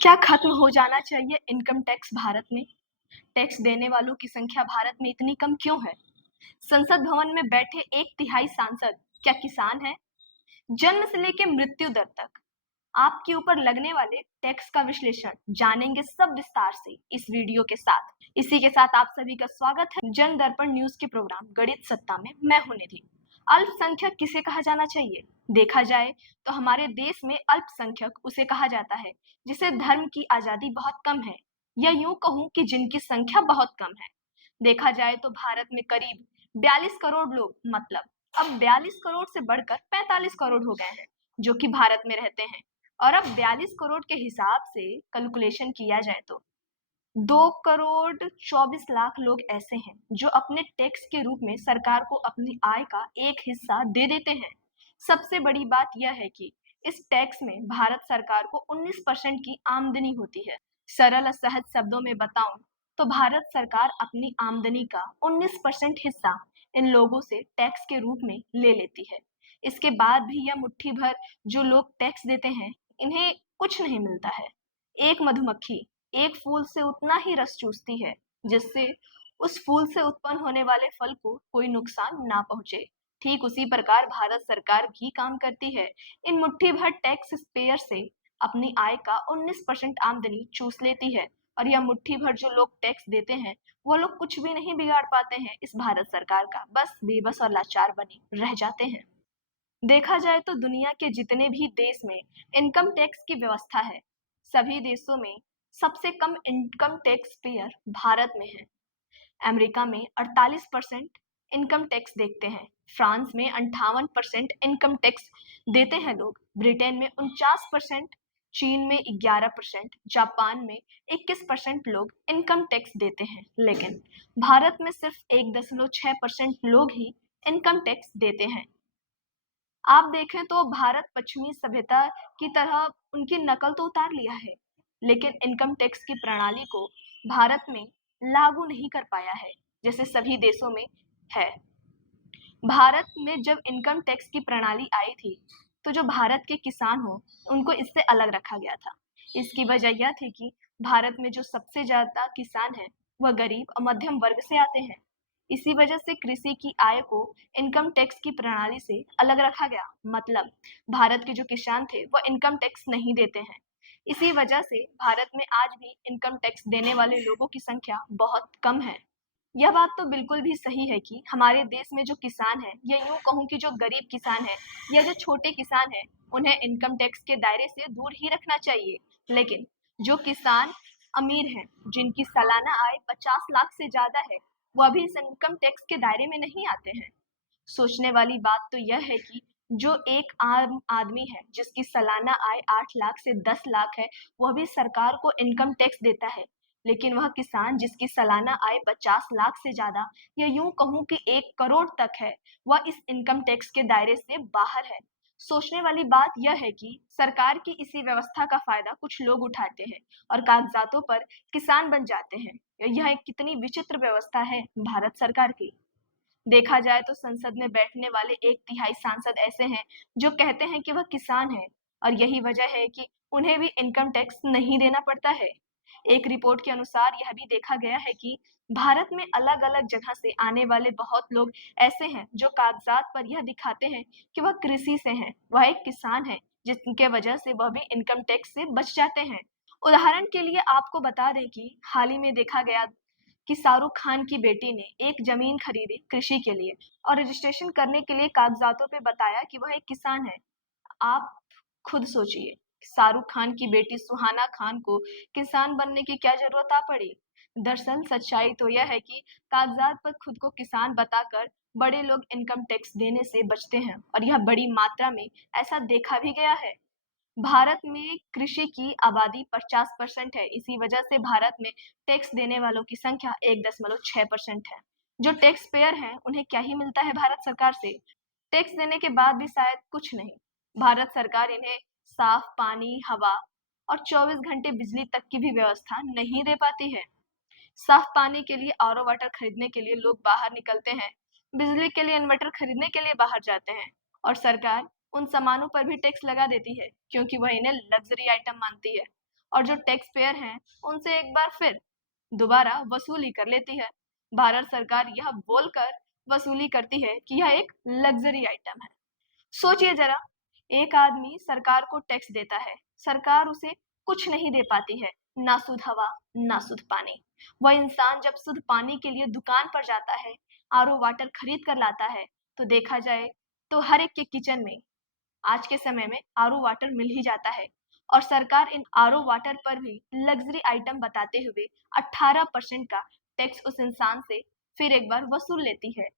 क्या खत्म हो जाना चाहिए इनकम टैक्स भारत में? टैक्स देने वालों की संख्या भारत में इतनी कम क्यों है? संसद भवन में बैठे 1/3 सांसद क्या किसान हैं? जन्म से लेकर मृत्यु दर तक आपके ऊपर लगने वाले टैक्स का विश्लेषण जानेंगे सब विस्तार से इस वीडियो के साथ। इसी के साथ आप सभी का स्वागत है जन दर्पण न्यूज के प्रोग्राम गणित सत्ता में। मैं हूं निधि। अल्पसंख्यक किसे कहा जाना चाहिए? देखा जाए तो हमारे देश में अल्पसंख्यक उसे कहा जाता है जिसे धर्म की आजादी बहुत कम है, या यूं कहूं कि जिनकी संख्या बहुत कम है। देखा जाए तो भारत में करीब 42 करोड़ लोग, मतलब अब 42 करोड़ से बढ़कर 45 करोड़ हो गए हैं जो कि भारत में रहते हैं। और अब 42 करोड़ के हिसाब से कैलकुलेशन किया जाए तो 2 करोड़ 24 लाख लोग ऐसे हैं जो अपने टैक्स के रूप में सरकार को अपनी आय का एक हिस्सा दे देते हैं। सबसे बड़ी बात यह है कि इस टैक्स में भारत सरकार को 19% की आमदनी होती है। सरल और सहज शब्दों में बताऊं तो भारत सरकार अपनी आमदनी का 19% हिस्सा इन लोगों से टैक्स के रूप में ले लेती है। इसके बाद भी यह मुट्ठी भर जो लोग टैक्स देते हैं, इन्हें कुछ नहीं मिलता है। एक मधुमक्खी एक फूल से उतना ही रस चूसती है जिससे उस फूल से उत्पन्न होने वाले फल को कोई नुकसान ना पहुंचे। ठीक उसी प्रकार भारत सरकार भी काम करती है। इन मुट्ठी भर टैक्स पेयर से अपनी आय का 19% आमदनी चूस लेती है, और यह मुट्ठी भर जो लोग टैक्स देते हैं वो लोग कुछ भी नहीं बिगाड़ पाते हैं इस भारत सरकार का, बस बेबस और लाचार बने रह जाते हैं। देखा जाए तो दुनिया के जितने भी देश में इनकम टैक्स की व्यवस्था है, सभी देशों में सबसे कम इनकम टैक्स पेयर भारत में है। अमेरिका में 48% इनकम टैक्स देखते हैं, फ्रांस में 58% इनकम टैक्स देते हैं लोग, ब्रिटेन में 49%, चीन में 11%, जापान में 21% लोग इनकम टैक्स देते हैं। लेकिन भारत में सिर्फ 1.6% लोग ही इनकम टैक्स देते हैं। आप देखें तो भारत पश्चिमी सभ्यता की तरह उनकी नकल तो उतार लिया है, लेकिन इनकम टैक्स की प्रणाली को भारत में लागू नहीं कर पाया है जैसे सभी देशों में है। भारत में जब इनकम टैक्स की प्रणाली आई थी तो जो भारत के किसान हो उनको इससे अलग रखा गया था। इसकी वजह यह थी कि भारत में जो सबसे ज्यादा किसान हैं वह गरीब और मध्यम वर्ग से आते हैं। इसी वजह से कृषि की आय को इनकम टैक्स की प्रणाली से अलग रखा गया, मतलब भारत के जो किसान थे वह इनकम टैक्स नहीं देते हैं। इसी वजह से भारत में आज भी इनकम टैक्स देने वाले लोगों की संख्या बहुत कम है। यह बात तो बिल्कुल भी सही है कि हमारे देश में जो किसान हैं, या यूं कहूं कि जो गरीब किसान हैं या जो छोटे किसान हैं, उन्हें इनकम टैक्स के दायरे से दूर ही रखना चाहिए। लेकिन जो किसान अमीर हैं, जिनकी सालाना आय 50 लाख से ज्यादा है, वह भी इस इनकम टैक्स के दायरे में नहीं आते हैं। सोचने वाली बात तो यह है कि जो एक आम आदमी है जिसकी सालाना आय 8 लाख से 10 लाख है, वह भी सरकार को इनकम टैक्स देता है। लेकिन वह किसान जिसकी सालाना आय 50 लाख से ज्यादा, या यूं कहूं कि 1 करोड़ तक है, वह इस इनकम टैक्स के दायरे से बाहर है। सोचने वाली बात यह है कि सरकार की इसी व्यवस्था का फायदा कुछ लोग उठाते हैं और कागजातों पर किसान बन जाते हैं। यह एक कितनी विचित्र व्यवस्था है भारत सरकार की। देखा जाए तो संसद में बैठने वाले 1/3 सांसद ऐसे हैं जो कहते हैं कि वह किसान हैं, और यही वजह है कि उन्हें भी इनकम टैक्स नहीं देना पड़ता है। एक रिपोर्ट के अनुसार यह भी देखा गया है कि भारत में अलग अलग जगह से आने वाले बहुत लोग ऐसे हैं जो कागजात पर यह दिखाते हैं कि वह कृषि से हैं, वह एक किसान है, जिनके वजह से वह भी इनकम टैक्स से बच जाते हैं। उदाहरण के लिए आपको बता दें कि हाल ही में देखा गया कि शाहरुख खान की बेटी ने एक जमीन खरीदी कृषि के लिए, और रजिस्ट्रेशन करने के लिए कागजातों पे बताया कि वह एक किसान है। आप खुद सोचिए, शाहरुख खान की बेटी सुहाना खान को किसान बनने की क्या जरूरत आ पड़ी? दरअसल सच्चाई तो यह है कि कागजात पर खुद को किसान बताकर बड़े लोग इनकम टैक्स देने से बचते हैं, और यह बड़ी मात्रा में ऐसा देखा भी गया है। भारत में कृषि की आबादी 50% है, इसी वजह से भारत में टैक्स देने वालों की संख्या 1.6% है। जो टैक्स पेयर हैं उन्हें क्या ही मिलता है भारत सरकार से? टैक्स देने के बाद भी शायद कुछ नहीं। भारत सरकार इन्हें साफ पानी, हवा और 24 घंटे बिजली तक की भी व्यवस्था नहीं दे पाती है। साफ पानी के लिए आरओ वाटर खरीदने के लिए लोग बाहर निकलते हैं, बिजली के लिए इन्वर्टर खरीदने के लिए बाहर जाते हैं, और सरकार उन सामानों पर भी टैक्स लगा देती है क्योंकि वह इन्हें लग्जरी आइटम मानती है। और जो टैक्स पेयर हैं उनसे एक बार फिर दोबारा वसूली कर लेती है। भारत सरकार यह बोलकर वसूली करती है कि यह एक लग्जरी आइटम है। सोचिए जरा, एक आदमी सरकार को टैक्स देता है, सरकार उसे कुछ नहीं दे पाती है, ना शुद्ध हवा, ना शुद्ध पानी। वह इंसान जब शुद्ध पानी के लिए दुकान पर जाता है, आरओ वाटर खरीद कर लाता है, तो देखा जाए तो हर एक के किचन में आज के समय में आरओ वाटर मिल ही जाता है। और सरकार इन आरओ वाटर पर भी लग्जरी आइटम बताते हुए 18% का टैक्स उस इंसान से फिर एक बार वसूल लेती है,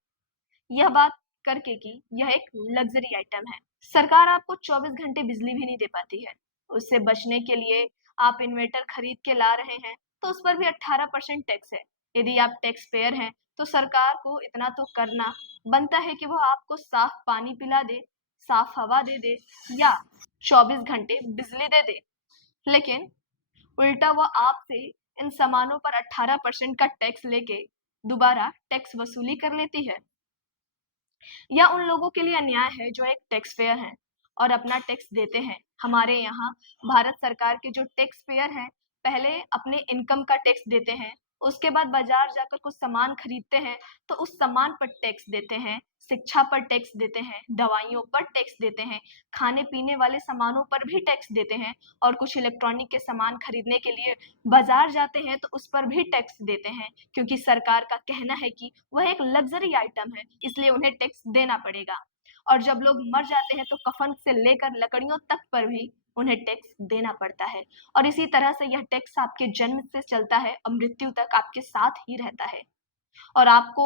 यह बात करके कि यह एक लग्जरी आइटम है। सरकार आपको 24 घंटे बिजली भी नहीं दे पाती है। उससे बचने के लिए आप इन्वर्टर खरीद के ला रहे हैं, तो उस पर भी 18% टैक्स है। यदि आप टैक्स पेयर हैं, तो सरकार को इतना तो करना बनता है कि वह आपको साफ पानी पिला दे, साफ हवा दे दे या 24 घंटे बिजली दे दे। लेकिन उल्टा वह आपसे इन सामानों पर 18% का टैक्स लेके दोबारा टैक्स वसूली कर लेती है। यह उन लोगों के लिए अन्याय है जो एक टैक्स पेयर हैं और अपना टैक्स देते हैं। हमारे यहाँ भारत सरकार के जो टैक्स पेयर हैं, पहले अपने इनकम का टैक्स देते हैं, उसके बाद बाजार जाकर कुछ सामान खरीदते हैं तो उस सामान पर टैक्स देते हैं, शिक्षा पर टैक्स देते हैं, दवाइयों पर टैक्स देते हैं, खाने पीने वाले सामानों पर भी टैक्स देते हैं और कुछ इलेक्ट्रॉनिक के सामान खरीदने के लिए बाजार जाते हैं तो उस पर भी टैक्स देते हैं, क्योंकि सरकार का कहना है कि वह एक लग्जरी आइटम है, इसलिए उन्हें टैक्स देना पड़ेगा। और जब लोग मर जाते हैं तो कफन से लेकर लकड़ियों तक पर भी उन्हें टैक्स देना पड़ता है। और इसी तरह से यह टैक्स आपके जन्म से चलता है और मृत्यु तक आपके साथ ही रहता है और आपको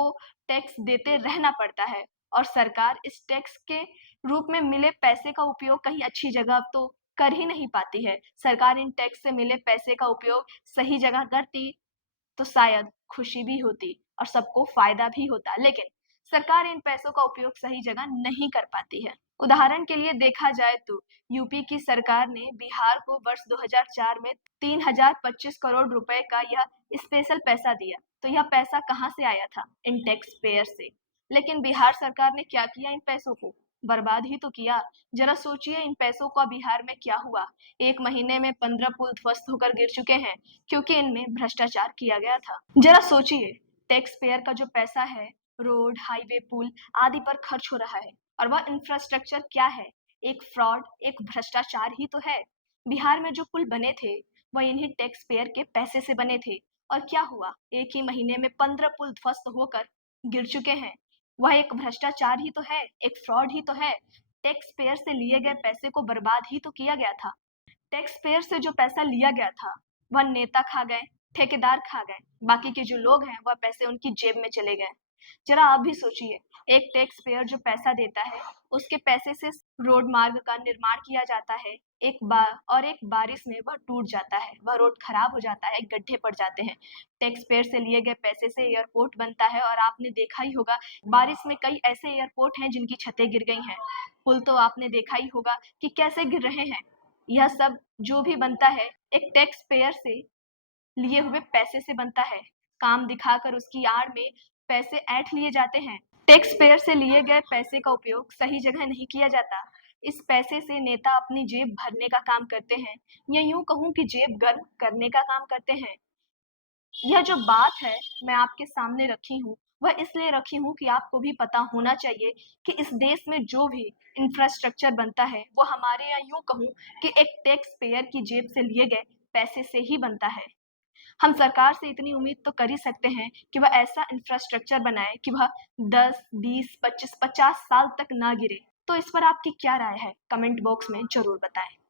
टैक्स देते रहना पड़ता है। और सरकार इस टैक्स के रूप में मिले पैसे का उपयोग कहीं अच्छी जगह तो कर ही नहीं पाती है। सरकार इन टैक्स से मिले पैसे का उपयोग सही जगह करती तो शायद खुशी भी होती और सबको फायदा भी होता, लेकिन सरकार इन पैसों का उपयोग सही जगह नहीं कर पाती है। उदाहरण के लिए देखा जाए तो यूपी की सरकार ने बिहार को वर्ष 2004 में 3025 करोड़ रुपए का यह स्पेशल पैसा दिया। तो यह पैसा कहाँ से आया था? इन टैक्स पेयर से। लेकिन बिहार सरकार ने क्या किया? इन पैसों को बर्बाद ही तो किया। जरा सोचिए इन पैसों का बिहार में क्या हुआ। 1 महीने में 15 पुल ध्वस्त होकर गिर चुके हैं क्योंकि इनमें भ्रष्टाचार किया गया था। जरा सोचिए, टैक्स पेयर का जो पैसा है रोड, हाईवे, पुल आदि पर खर्च हो रहा है और वह इंफ्रास्ट्रक्चर क्या है? एक फ्रॉड, एक भ्रष्टाचार ही तो है। बिहार में जो पुल बने थे वह इन्हीं टैक्स पेयर के पैसे से बने थे और क्या हुआ? एक ही महीने में 15 पुल ध्वस्त होकर गिर चुके हैं। वह एक भ्रष्टाचार ही तो है, एक फ्रॉड ही तो है। टैक्स पेयर से लिए गए पैसे को बर्बाद ही तो किया गया था। टैक्स पेयर से जो पैसा लिया गया था वह नेता खा गए, ठेकेदार खा गए, बाकी के जो लोग हैं वह पैसे उनकी जेब में चले गए। जरा आप भी सोचिए, एक टैक्स पेयर जो पैसा देता है उसके पैसे से रोड मार्ग का निर्माण किया जाता है, एक बारिश में वह टूट जाता है, वह रोड खराब हो जाता है, गड्ढे पड़ जाते हैं। टैक्स पेयर से लिए गए पैसे से एयरपोर्ट बनता है और आपने देखा ही होगा बारिश में कई ऐसे एयरपोर्ट हैं जिनकी छतें गिर गई हैं। पुल तो आपने देखा ही होगा कि कैसे गिर रहे हैं। यह सब जो भी बनता है एक टैक्स पेयर से लिए हुए पैसे से बनता है। काम दिखाकर उसकी आड़ में पैसे ऐंठ लिए जाते हैं। टैक्स पेयर से लिए गए पैसे का उपयोग सही जगह नहीं किया जाता। इस पैसे से नेता अपनी जेब भरने का काम करते हैं या यूं कहूं कि जेब गर्म करने का काम करते हैं। यह जो बात है मैं आपके सामने रखी हूँ वह इसलिए रखी हूँ कि आपको भी पता होना चाहिए कि इस देश में जो भी इंफ्रास्ट्रक्चर बनता है वो हमारे यहाँ यूं कहूँ कि एक टैक्स पेयर की जेब से लिए गए पैसे से ही बनता है। हम सरकार से इतनी उम्मीद तो कर ही सकते हैं कि वह ऐसा इंफ्रास्ट्रक्चर बनाए कि वह 10, 20, 25, 50 साल तक ना गिरे। तो इस पर आपकी क्या राय है? कमेंट बॉक्स में जरूर बताएं।